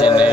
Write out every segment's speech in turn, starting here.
sini.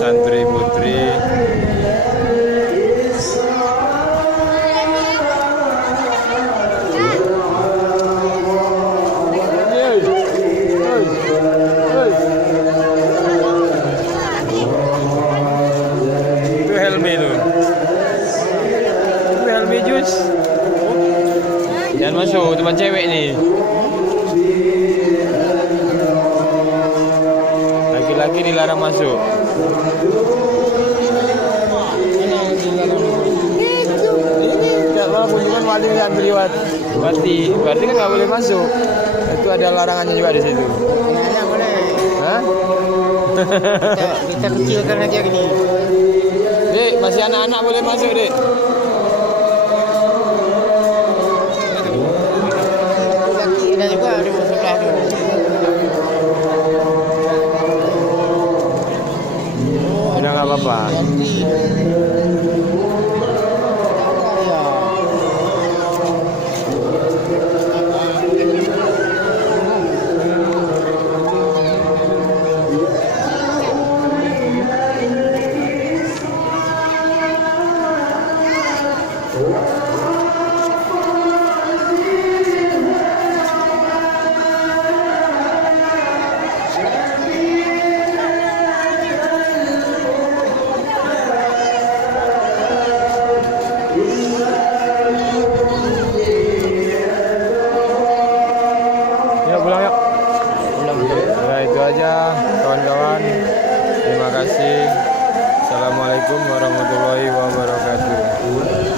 Santri putri itu Helmi tuh, itu Helmi jus jangan masuk, teman cewek nih, laki-laki dilarang masuk. Kalau kunjungan wali yang beliwat berarti kan nggak boleh masuk. Itu ada larangannya juga di situ. Anak-anak boleh. Hah? Kita kecilkan aja gini. Dek, masih anak-anak boleh masuk, Dek. Laki ada juga di sebelah tu. Udah nggak apa-apa. Pulang yuk. Ya itu aja kawan-kawan. Terima kasih. Assalamualaikum warahmatullahi wabarakatuh.